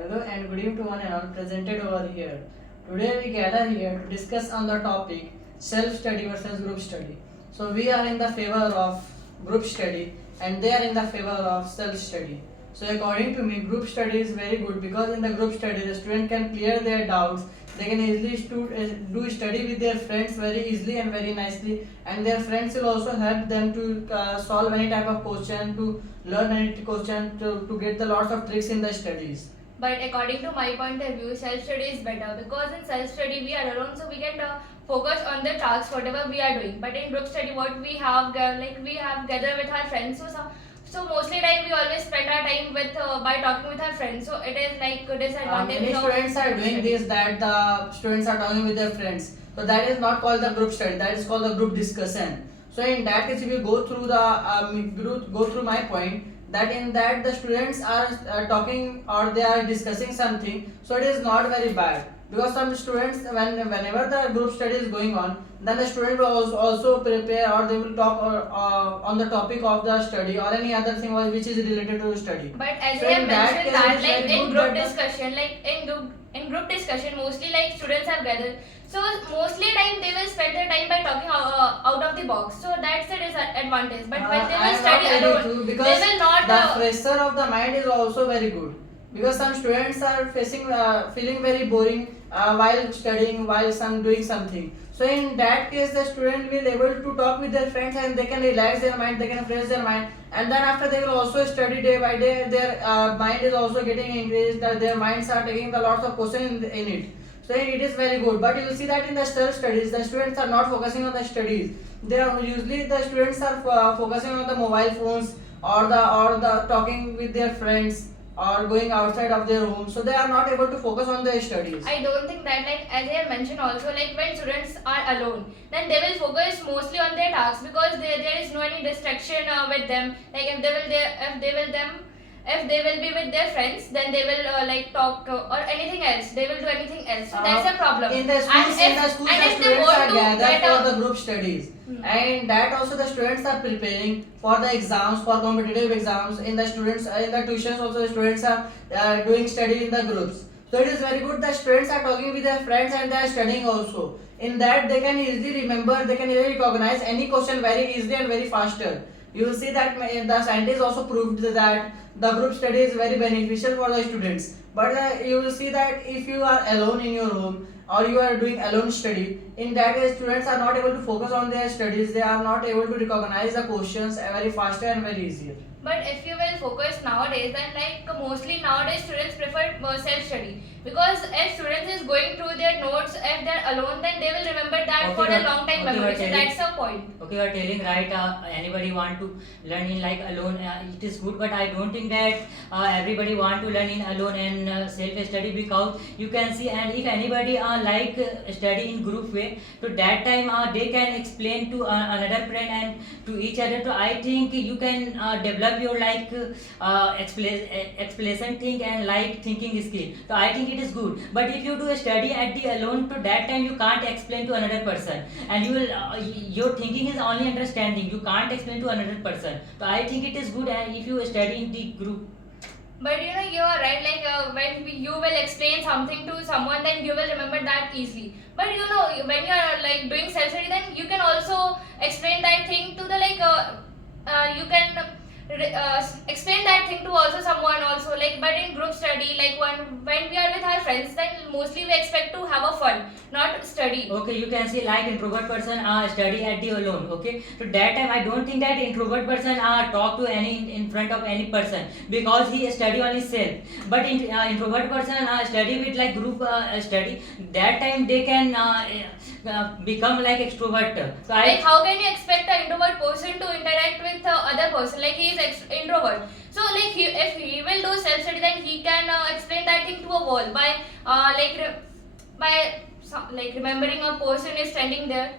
Hello and good evening to one and all presented over here. Today we gather here to discuss on the topic self-study versus group study. So we are in the favor of group study and they are in the favor of self-study. So according to me, group study is very good because in the group study the student can clear their doubts. They can easily do study with their friends very easily and very nicely, and their friends will also help them to solve any type of question, to learn any question, to get the lots of tricks in the studies. But according to my point of view, self-study is better because in self-study we are alone, so we can focus on the tasks whatever we are doing. But in group study, what we have we have gather with our friends. So mostly time we always spend our time with by talking with our friends. So it is like a disadvantage. Many students are doing this, that the students are talking with their friends. So that is not called the group study. That is called the group discussion. So in that case, if you go through go through my point, that in that the students are talking or they are discussing something, so it is not very bad, because some students whenever the group study is going on, then the student will also prepare or they will talk on the topic of the study or any other thing which is related to study. But as So I have in that mentioned case, that it is like very in good group that discussion, in group discussion, mostly like students have gathered. So mostly time they will spend their time by talking out of the box. So that's the disadvantage. But when they I will am study not alone, agree too, they because will not. the pressure of the mind is also very good, because some students are facing feeling very boring while studying, while some doing something. So in that case, the student will able to talk with their friends and they can relax their mind, they can fresh their mind, and then after they will also study day by day. Their mind is also getting engaged. That their minds are taking the lots of questions in it. So it is very good. But you will see that in the self studies, the students are not focusing on the studies. They are usually the students are focusing on the mobile phones, or the talking with their friends, or going outside of their home. So they are not able to focus on their studies. I don't think that, like as I have mentioned also, like when students are alone, then they will focus mostly on their tasks because there is no any distraction with them. Like if they will be with their friends, then they will like talk or anything else. They will do anything else. So that's a problem. In the schools, And the if they students want are to gathered get for a the group studies, Hmm. and that also the students are preparing for the exams, for competitive exams. In the students, in the tuitions also, the students are doing study in the groups. So it is very good that students are talking with their friends and they are studying also. In that they can easily remember, they can easily recognize any question very easily and very faster. You will see that the scientists also proved that the group study is very beneficial for the students. But you will see that if you are alone in your home, or you are doing alone study, in that case students are not able to focus on their studies. They are not able to recognize the questions very faster and very easier. But if you will focus nowadays, then like mostly nowadays students prefer self-study because if students is going through their notes, if they're alone, then they will remember that Okay, for a but- long time okay, memory. but So telling- that's the point. Okay, you are telling right. Anybody want to learn in like alone? It is good, but I don't think that everybody want to learn in alone and self study, because you can see, and if anybody study in group way, so that time they can explain to another friend and to each other. So I think you can develop your explanation thing and like thinking skill. So I think it is good. But if you do a study at the alone, to that time you can't explain to another person, and you will your thinking is only understanding. You can't explain to another person. So I think it is good, and if you study in the group. But you know, you are right. Like when you will explain something to someone, then you will remember that easily. But you know, when you are like doing self-study, then you can also explain that thing to the you can explain that thing to also someone also. Like, but in group study, like when we are with our friends, then mostly we expect to have a fun, not study. Okay, you can see like introvert person study at the alone. Okay, so that time I don't think that introvert person talk to any in front of any person, because he study on himself. But introvert person study with like group study. That time they can become like extrovert. So Like how can you expect an introvert person to interact with the other person? Like he is introvert. So like if he will do self study, then he can explain that thing to a wall by remembering a person is standing there.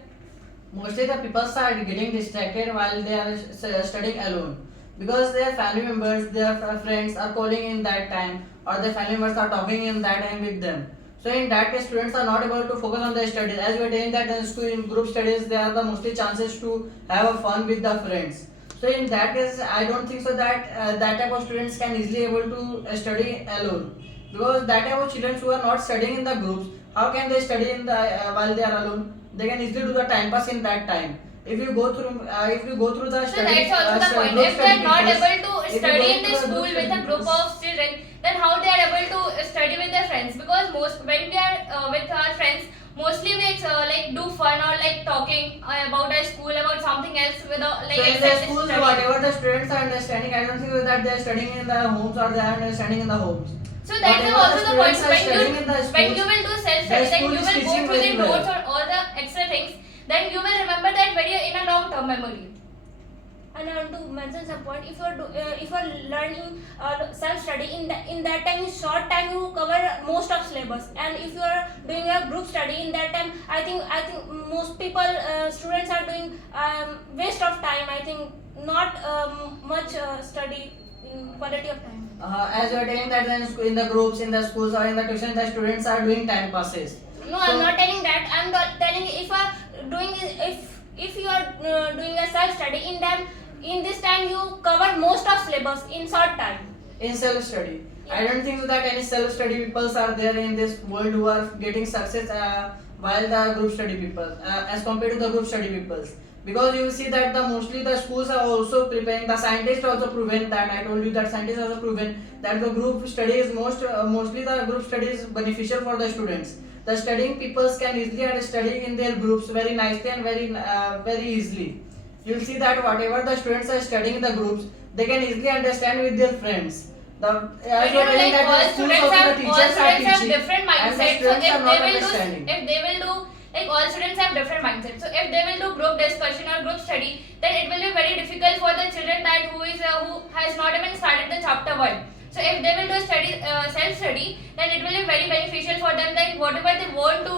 Mostly the people are getting distracted while they are studying alone, because their family members, their friends are calling in that time, or their family members are talking in that time with them. So in that case, students are not able to focus on their studies. As we are telling that in school, in group studies, there are the mostly chances to have a fun with the friends. So in that case, I don't think so that that type of students can easily able to study alone. because that type of children who are not studying in the groups, how can they study in the while they are alone? They can easily do the time pass in that time. If you go through the So study, that's also the point. group If they are study not peoples, able to if you study go in the through school group with study a group peoples, of children, then how they are able to study with their friends? Because most when we are with our friends, mostly we like do fun or like talking about our school, about something else without like so in the except schools, studying. whatever the students are understanding, I don't think that they are studying in the homes or they are understanding in the homes. So that is Whatever also the point. students are studying in the When you schools, will do self the study, then school you is will go teaching through the very well. notes or all the extra things. Then you will remember that very in a long term memory. And I want to mention some point. If you're learning self study in that time, in short time you cover most of syllabus. And if you are doing a group study in that time, I think most people students are doing waste of time. I think not much study in quality of time. As you are telling that in the groups, in the schools or in the tuition, the students are doing time passes. No, So- I'm not telling that. I'm not telling if you are doing a self study in this time you cover most of syllabus in short time. In self study, I don't think so that any self study peoples are there in this world who are getting success while the group study people as compared to the group study peoples, because you will see that mostly the schools are also preparing, the scientists also proven that, I told you that scientists also proven that the group study is mostly the group study is beneficial for the students. The studying peoples can easily study in their groups very nicely and very easily. You'll see that whatever the students are studying in the groups, they can easily understand with their friends. But you know, like all students have different mindsets. So if they will do like all students have different mindsets. So if they will do group discussion or group study, then it will be very difficult for the children that who has not even started the chapter 1. So if they will do self study, then it will be very beneficial for them. Like whatever they want to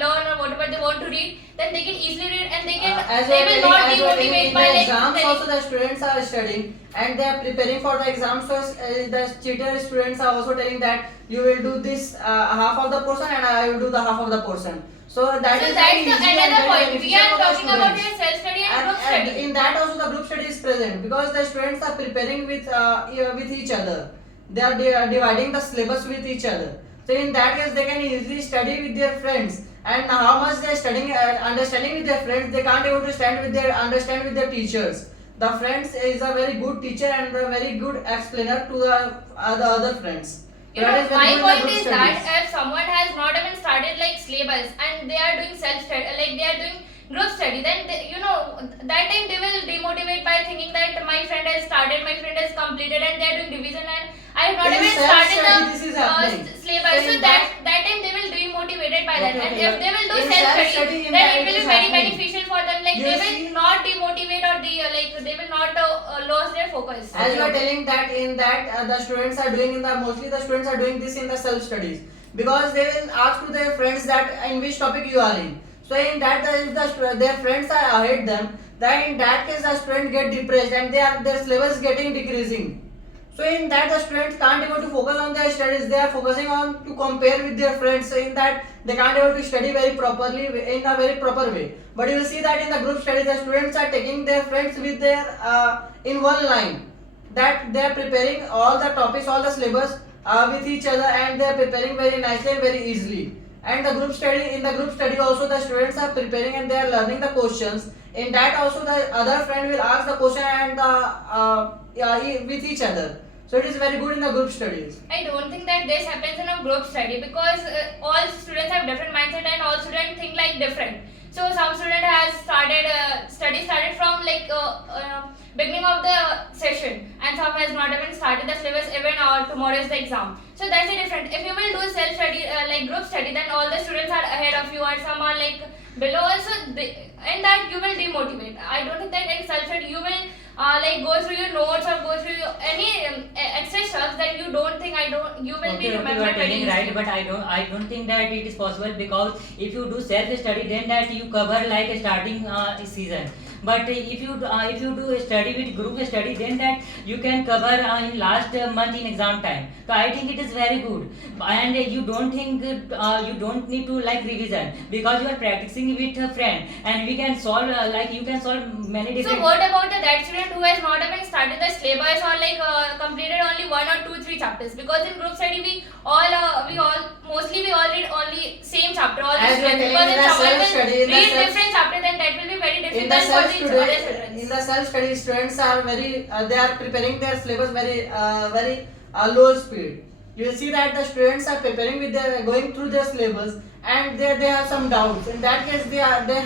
learn or whatever they want to read, then they can easily read and they will not be motivated by like exams. Also, the students are studying and they are preparing for the exams. So the cheater students are also telling that you will do this half of the portion and I will do the half of the portion. So that's another point. We are talking about your self study and group study. In that also the group study is present because the students are preparing with each other. They are dividing the syllabus with each other. So in that case they can easily study with their friends. And how much they are studying, understanding with their friends, they can't able to understand with their teachers. The friends is a very good teacher and a very good explainer to the other friends. You know, my point is that if someone has not even started like syllabus and they are doing self study, like they are doing group study, then that time they will demotivate by thinking that my friend has started, my friend has completed, and they are doing division, and I have not even started the syllabus. So that time they will demotivated by that. And if they will do self study, then it will be very beneficial for them. Like they will not demotivate or they will not lose their focus. As you are telling that in that the students are doing mostly the students are doing this in the self studies, because they will ask to their friends that in which topic you are in. So in that if their friends are ahead them, then in that case the students get depressed and their syllabus getting decreasing. So in that the students can't able to focus on their studies, they are focusing on to compare with their friends. So in that they can't able to study very properly in a very proper way. But you will see that in the group studies the students are taking their friends with their in one line, that they are preparing all the topics, all the syllabus with each other, and they are preparing very nicely and very easily. And in the group study also the students are preparing and they are learning the questions. In that also the other friend will ask the question and with each other. So it is very good in the group studies. I don't think that this happens in a group study because all students have different mindset and all students think like different. So some student has started from like beginning of the session, and some has not even started the syllabus even tomorrow is the exam. So that's a different. If you will do self study like group study, then all the students are ahead of you and some are like below also. And that you will demotivate. I don't think that in self study you will like go through your notes or go through any extra stuff that you don't think you will be remembered you are very telling easily. right, but I don't think that it is possible, because if you do self study then that you cover like a starting season. But if you do a study with group study, then that you can cover in last month in exam time. So I think it is very good, and you don't think you don't need to like revision, because you are practicing with a friend, and we can solve like you can solve many So different. what about that student who has not even started the syllabus or like completed only 1 or 2 3 chapters? Because in group study we all read only same chapter all the As we are students. telling Because in if the someone will self-study, in the read self- different chapter, then that will be very in difficult the for self the study, other students. in the self study, students are they are preparing their syllabus very low speed. You will see that the students are preparing with their going through their syllabus, and they have some doubts. In that case, they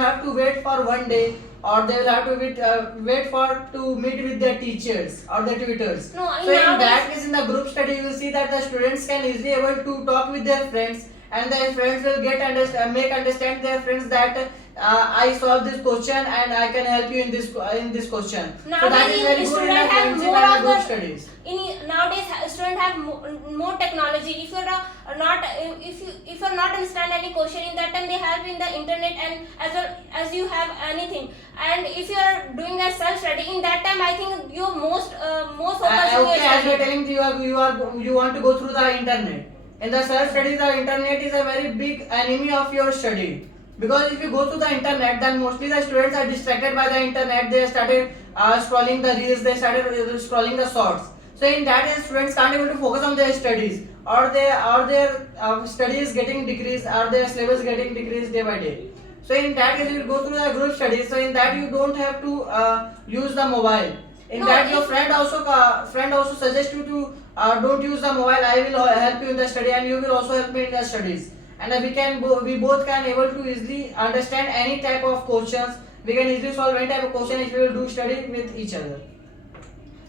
have to wait for one day, or they will have to wait for to meet with their teachers or their tutors. No, So in nowadays- that case, in the group study, you will see that the students can easily able to talk with their friends, and their friends will make understand their friends that I solved this question and I can help you in this question. So that Nowadays, is very good in the student have friendship more and of the group the studies. nowadays student have more technology. If you're not if you're not understand any question in that time, they help in the internet, and as well as you have anything. And if you are doing a self study in that time, I think you're more focused on your Okay, as you are study. telling you want to go through the internet. In the self study, the internet is a very big enemy of your study. Because if you go to the internet, then mostly the students are distracted by the internet. They started scrolling the reels. They started scrolling the shorts. So in that case, students can't able to focus on their studies, or their study is getting decreased, or their syllabus getting decreased day by day. So in that case, you will go through the group studies. So in that, you don't have to use the mobile. In No, that, your if- friend also suggests you to don't use the mobile. I will help you in the study, and you will also help me in the studies. And we both can able to easily understand any type of questions. We can easily solve any type of question if we will do study with each other.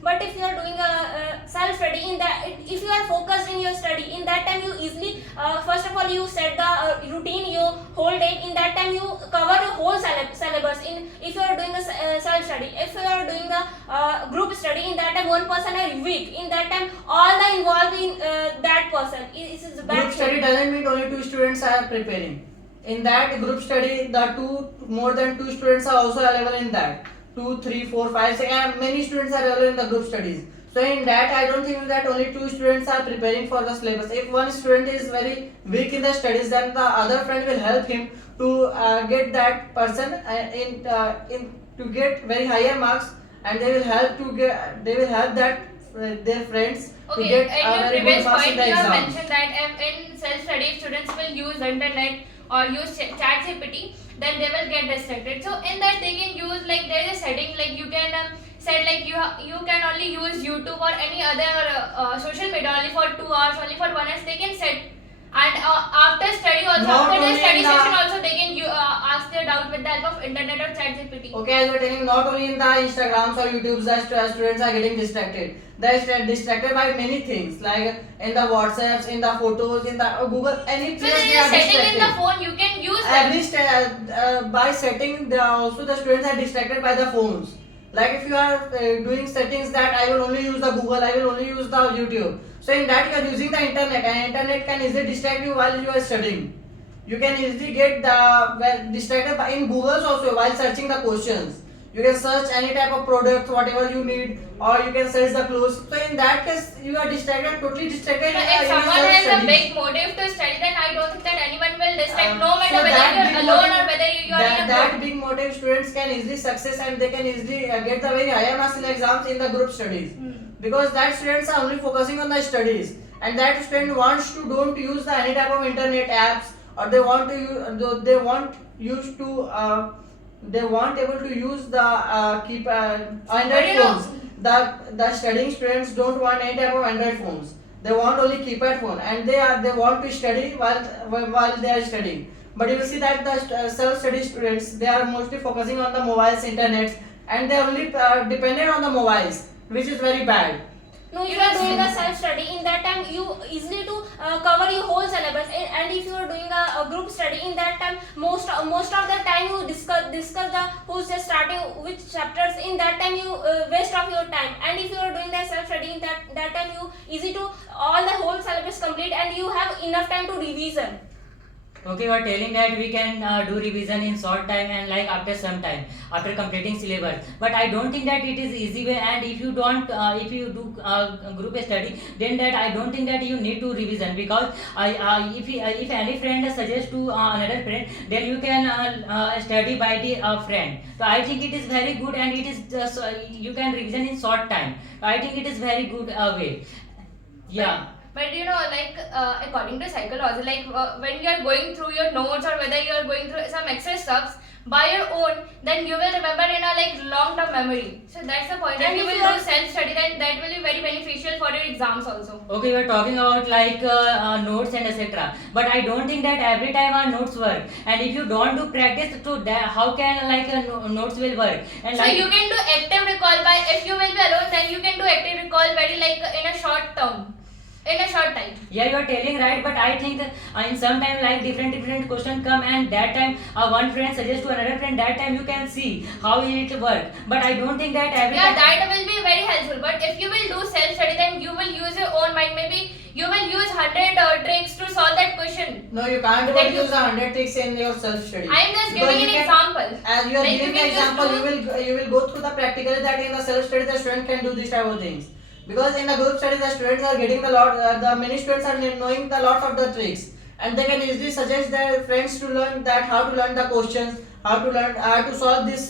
But if you are doing a self study in that, if you are focused in your study, in that time you easily first of all you set the routine your whole day. In that time you cover your whole syllabus. In if you are doing a self study, if you are doing a group study, in that time one person are weak. In that time all the involved in that person. It is a bad Group study thing. doesn't mean only two students are preparing. In that group study, more than two students are also available in that. 2, 3, 4, 5, 6, and many students are available in the group studies. So in that, I don't think that only two students are preparing for the syllabus. If one student is very weak in the studies, then the other friend will help him to get that person in to get very higher marks, and they will help that their friends to Okay, get in your very good previous marks point, in the you have exam. mentioned that in self-study, students will use internet or use ChatGPT, then they will get distracted. So in that, they can use like there is a setting like you can set like you can only use YouTube or any other social media only for 2 hours, only for 1 hour. They can set. And after study also, Not after their only study in the- session also, they can ask their doubt with the help of internet or ChatGPT. Okay, as we are telling, not only in the Instagrams or YouTubes that students are getting distracted. They are distracted by many things, like in the WhatsApps, in the photos, in the Google, any So place there they is are a setting in the distracted. phone, you can use them. By setting, the students are distracted by the phones. Like if you are doing settings that I will only use the Google, I will only use the YouTube. So in that you are using the internet, and internet can easily distract you while you are studying. You can easily get distracted in Google's also while searching the questions. You can search any type of product, whatever you need, or you can search the clothes. So in that case, you are distracted, totally distracted. If in your someone has a self-studies. big motive to study, then I don't think that anyone will distract, no So matter that whether big you're alone motive- or whether you are in a that group. big motive, students can easily success, and they can easily get the very higher marks in the exams in the group studies. Because that students are only focusing on the studies, and that student wants to don't use the any type of internet apps, or they want to they want able to use the keep But Android you know- phones. The studying students don't want any type of Android phones. They want only keypad phone, and they want to study while they are studying. But you will see that the self-study students, they are mostly focusing on the mobiles, internet, and they are only dependent on the mobiles, which is very bad. No, if you are doing a self study, in that time you easily to cover your whole syllabus. And if you are doing a group study, in that time most of the time you discuss the who's just starting which chapters. In that time you waste of your time. And if you are doing the self study, in that time you easy to all the whole syllabus complete, and you have enough time to revision. Okay, you are telling that we can do revision in short time and like after some time after completing syllabus. But I don't think that it is easy way. And if you don't, if you do group study, then that I don't think that you need to revision because if any friend suggests to another friend, then you can study by the friend. So I think it is very good and it is just, you can revision in short time. I think it is very good way. Yeah. But you know, like according to psychology, like when you are going through your notes or whether you are going through some extra stuffs by your own, then you will remember in a like long-term memory. So that's the point. If And you if will you are- do self-study, then that will be very beneficial for your exams also. Okay, we are talking about like notes and etc. But I don't think that every time our notes work. And if you don't do practice, to that, how can like notes will work? And So like you can do active recall by if you will be alone, then you can do active recall very like in a short term, in a short time. yeah, you are telling right. But I think in some time like different question come and that time one friend suggests to another friend. That time you can see how it work. But I don't think that every Yeah, time. that will be very helpful. But if you will do self-study, then you will use your own mind. Maybe you will use 100 tricks to solve that question. No, you can't Then able to you- use the 100 tricks in your self study. I am just Because giving you an can- example. As you are Like, giving you the can just example, do- you will go through the practical that in the self study the student can do these type of things. Because in the group study the students are getting the many students are knowing the lot of the tricks, and they can easily suggest their friends to learn that how to learn the questions, how to learn to solve this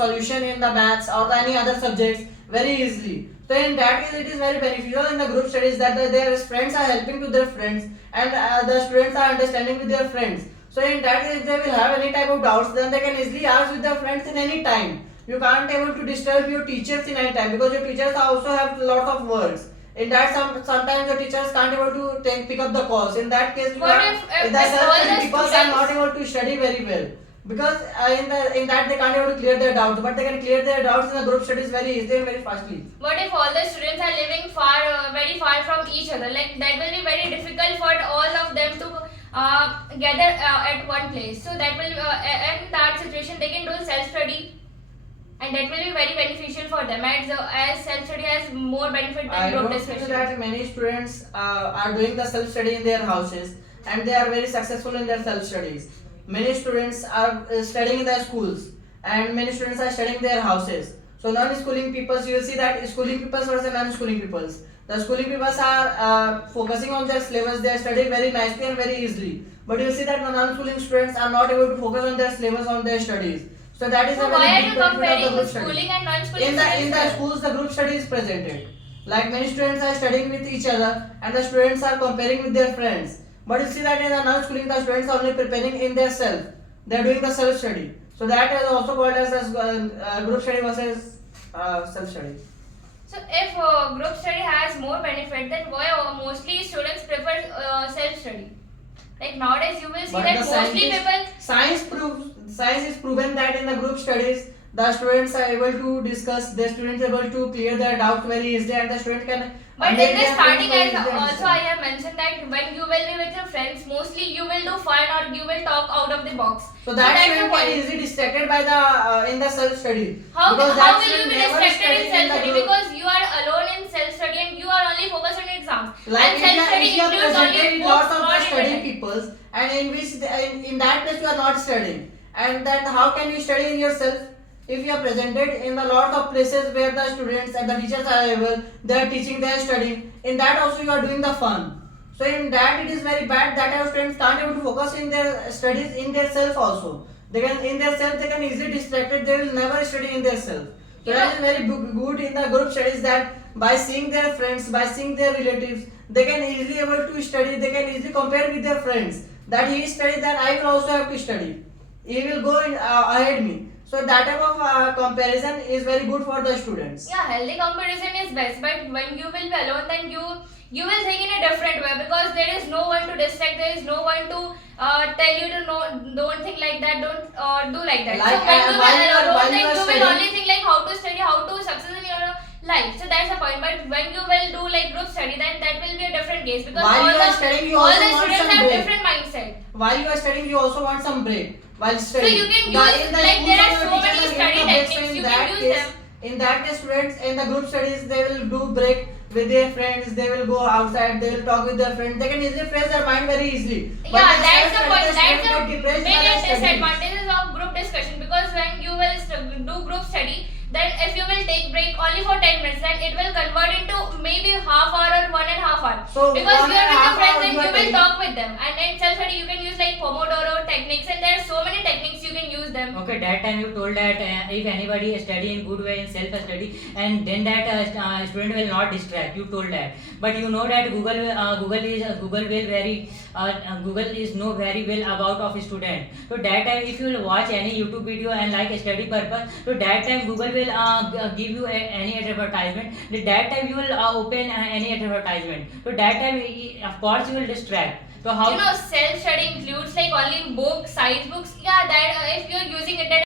solution in the maths or any other subjects very easily. So in that case it is very beneficial in the group studies that their friends are helping to their friends, and the students are understanding with their friends. So in that case if they will have any type of doubts, then they can easily ask with their friends in any time. You can't able to disturb your teachers in any time because your teachers also have a lot of works. In that sometimes the teachers can't able to pick up the calls. In that case, What if the all the people are not students- able to study very well because in that they can't able to clear their doubts, but they can clear their doubts in the group studies very easily and very fastly. What if all the students are living far, very far from each other? Like that will be very difficult for all of them to gather at one place. So that will, in that situation, they can do self-study, and that will be very beneficial for them. As self-study has more benefit I than group don't think discussion. that many students are doing the self study in their houses and they are very successful in their self studies. Many students are studying in their schools and many students are studying in their houses. So non-schooling peoples, you will see that schooling peoples versus non-schooling peoples. The schooling peoples are focusing on their syllabus, they are studying very nicely and very easily. But you will see that the non-schooling students are not able to focus on their syllabus, on their studies. So that is So a why very are big you benefit of the comparing group schooling study. and non-schooling In the students? schools the group study is presented, like many students are studying with each other and the students are comparing with their friends. But you see that in the non-schooling the students are only preparing in their self, they are doing the self study. So that is also called as group study versus self study. So if group study has more benefit, then why mostly students prefer self-study? Like nowadays you will see But that the mostly people. science is proven that in the group studies the students are able to discuss, the students are able to clear their doubts very easily and the student can But in make the their starting, friends as very easily also I understand. have mentioned that when you will be with your friends, mostly you will do fun or you will talk out of the box. So that that's student the can point. easily distracted by the in the self study. How Because that will you student be never distracted in study in the self-study? group. Because you are alone in self-study and you are only focused on your exams. Like And self-study if you are includes presented only in lots books, of the not studying internet. peoples and in which in that place you are not studying, and then how can you study in yourself if you are presented in a lot of places where the students and the teachers are available, they are teaching, they are studying, in that also you are doing the fun. So in that it is very bad that our students can't able to focus in their studies in their self also. They can in their self they can easily distracted, they will never study in their self. So Yeah. that is very good in the group studies that by seeing their friends, by seeing their relatives, they can easily able to study, they can easily compare with their friends that he studied, that I will also have to study. He will go ahead me. So that type of comparison is very good for the students. Yeah, healthy comparison is best, but when you will be alone, then you will think in a different way because there is no one to distract, there is no one to tell you to don't think like that, don't do like that. Like, so when you while will you are- alone, while then you are you will studying- only think like how to study, how to succeed in your life. So that's the point. But when you will do like group study, then that will be a different case because While all you the are studying, you all also the want students some have break. different mindset. While you are studying, you also want some break while So studying. you can The- use in the like schools there are also so the many teachers are study giving the breaks, so techniques. in You that can use case- them. In that case, students in the group studies they will do break with their friends, they will go outside, they will talk with their friends, they can easily fresh their mind very easily. But Yeah, in that's the self-study, point. the That's student the get depressed main while studying. disadvantages of group discussion, because when you will do group study, then if you will take break only for 10 minutes, then it will convert into maybe half hour or 1.5 hour. So Because 1.5 you are with your friends, hour then you are you will taking- talk with them. And in self study, you can use like Pomodoro techniques, and there are so many techniques you can use them. Okay, that time you told that if anybody study in good way in self-study, and then that student will not distract. You told that, but you know that Google is know very well about of student. So that time if you will watch any YouTube video and like a study purpose, so that time Google will give you any advertisement. That time you will open any advertisement. So that time of course you will distract. So how You know, self study includes like only books, science books. Yeah, that if you're using it, that